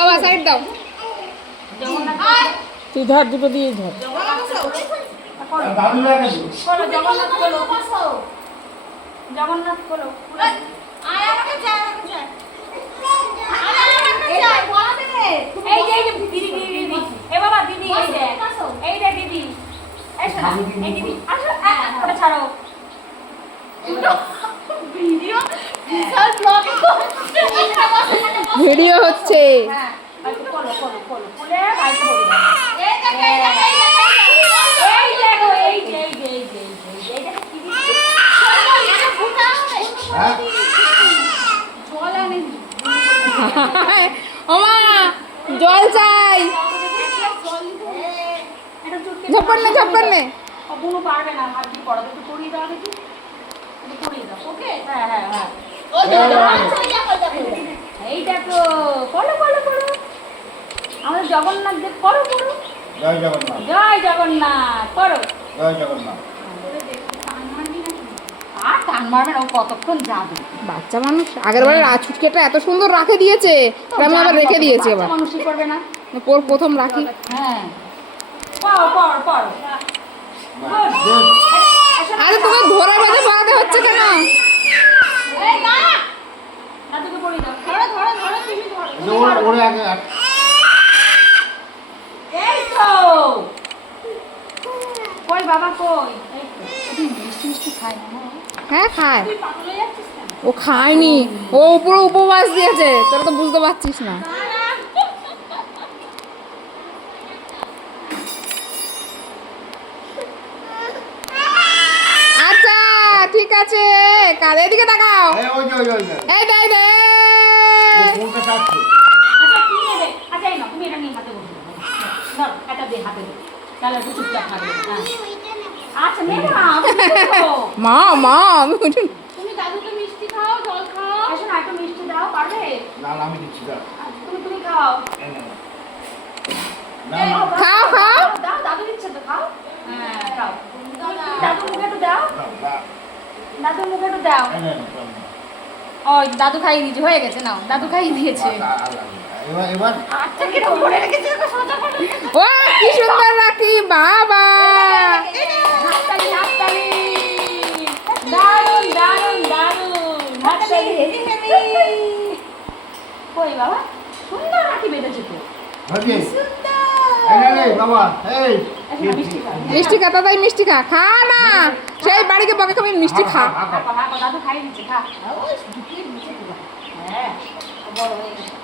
আবার সাইড দাও, তুই ধর, দুটো দিয়ে ধর। জগন্নাথ বলো, এই যে দিদি দিদি, এ বাবা দিদি, এই যে দিদি, এই দিদি আসো, ওটা ছাড়ো। ভিডিও হচ্ছে। ওমা জল চাই, ঝপ্পর নে ঝপ্পর নে। কোনো পারবে না, হাত দিয়ে পড়াতে একটু পড়িয়ে দাও দেখি, একটু পড়িয়ে দাও। ওকে, হ্যাঁ হ্যাঁ হ্যাঁ, এই দেখো, পড়ো পড়ো পড়ো, আমাদের জগন্নাথ দেব, পড়ো পড়ো, জয় জগন্নাথ, জয় জগন্নাথ, পড়ো জয় জগন্নাথ। আর টান মারবে না, ও কতক্ষণ যাবে। বাচ্চা মানুষ, আগের বারে ছুটকিটা এত সুন্দর রাখে দিয়েছে, আমি আবার রেখে দিয়েছি। আবার মানুষই করবে না, প্রথম রাখি। হ্যাঁ পড় পড় পড়। আরে তুমি ধরে বেঁধে পড়াতে হচ্ছে কেন? এই না, দাদুকে পড়িয়ে দাও, ধরো ধরো ধরো, তুমি ধরো, ওরে আগে এই তো কই বাবা কই, এই তো তুমি মিষ্টি মিষ্টি খাই না? হ্যাঁ খায়। তুই পাগল হয়ে যাচ্ছিস কেন? ও খায়নি, ও পুরো উপবাস দিয়েছে, তোরা তো বুঝতে পারছিস না। আচ্ছা ঠিক আছে, কার এদিকে তাকাও, ওই যে ওই যে এই দে দে। ফোনটা কাটছে। আচ্ছা কি নেবে? আচ্ছা এই নাও, তুমি এটা নিয়ে হাতে বসে দাও, ধর এটা দে হাতে দে, তাহলে একটু চুপচাপ থাকবে। হ্যাঁ আচ্ছা নেবো না, তুমি নেবো। মা মা আমি উঠি। তুমি দাদুকে মিষ্টি খাও, জল খাও, এসো না, একটু মিষ্টি দাও, পারবে? না না, আমি দিচ্ছি, দাও। তুমি তুমি খাও, না না, খাও খাও। দাও, দাদু দিচ্ছে তো, খাও। হ্যাঁ খাও, দাদুর মুখে একটু দাও, দাদুর মুখে একটু দাও। ও দাদু খাইয়ে দিয়েছে, হয়ে গেছে, নাও দাদু খাইয়ে দিয়েছে। এবার এবার আচ্ছা কি রকম করে রেখেছে, সোজা করে ও কি সুন্দর রাখি, বাবা হাততালি হাততালি, দারুণ দারুণ দারুণ, হাততালি হেভি হেভি। কই বাবা, সুন্দর রাখি বেঁধেছে তো, হয়েছে। সুন্দর। এই নে বাবা, এই মিষ্টি খা, মিষ্টি খা, তাই মিষ্টি খা, খা না সেই বাড়িকে বকে খাবি, মিষ্টি খা। দাদু খাইয়ে দিচ্ছে, খা। হ্যাঁ বড় হয়ে গেছে।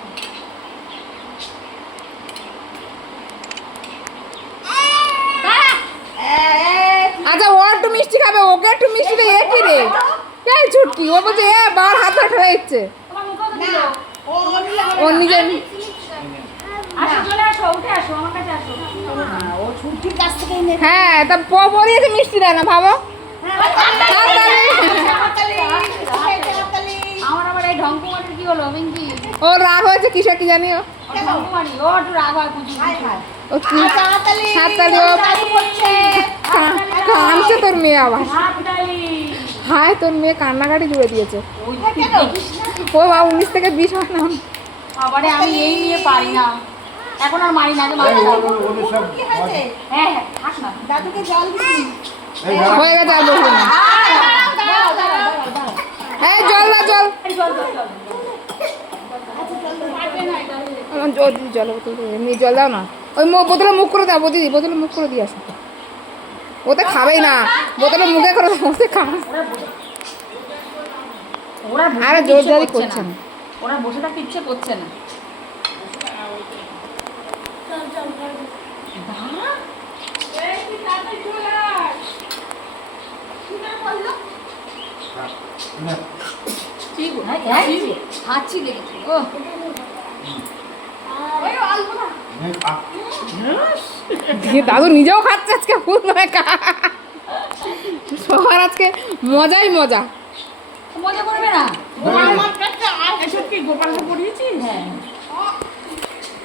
আচ্ছা ও একটু মিষ্টি খাবে, ওকে একটু মিষ্টি দে। এ কি রে, এই ছুটকি, ও বলছে এ বার হাত ধরে ঠেলে দিচ্ছে। তোমার মুখে তো দিল। ও নিজে আসো, চলে আসো, উঠে আসো, আমার কাছে আসো। ও ছুটির কাছ থেকে এনে হ্যাঁ তা পরিয়েছে মিষ্টি দেয় না, ভাবো। আমার আবার এই ঢঙ্কুমারির কি হলো মিঙ্কি? ও রাগ হয়েছে কিসে কি জানি, ও ঢঙ্কুমারি ও একটু রাগ হয় বুঝি। ও কি হাততালি, ও কাঁদছে তোর মেয়ে আবার। হাততালি। হায় তোর মেয়ে কান্নাকাটি জুড়ে দিয়েছে। ওই দেখিস না? ও বাবা 19 থেকে 20 হয় না। আবারে আমি এই নিয়ে পারি না। এখন আর মারি না, আগে মারি। ওদের সব হ্যাঁ হ্যাঁ থাক না। দাদুকে জল দিবি। হয়ে গেছে, আর বসবো না। দাও দাও দাও দাও। এই জল না, জল এই জল জল জল। আচ্ছা জল তো পারবে না এটা। আমার জল দিদি, জল বোতল এমনি জল দাও না। ওই বোতলে মুখ করে দাও, দিদি বোতলে মুখ করে দিয়ে আসো। ওতে খাবেই না, বোতলে মুখে করে দাও, ওতে খা। ওরা আরে জোর জারি করছে না, ওরা বসে থাকতে ইচ্ছে করছে না। চল চল চল। দাঁড়া। এই তুই তাড়াতাড়ি চলে আয়। কি না বললো? কি গো? হ্যাঁ খাচ্ছি দেখেছি। ও ওই অল্প না। দাদু নিজেও খাচ্ছে আজকে, ফুল নয় কা সবার আজকে মজাই মজা। মজা করবে না। হ্যাঁ। আমার কাছে আর এসব কি গোপালকে পড়িয়েছিস? হ্যাঁ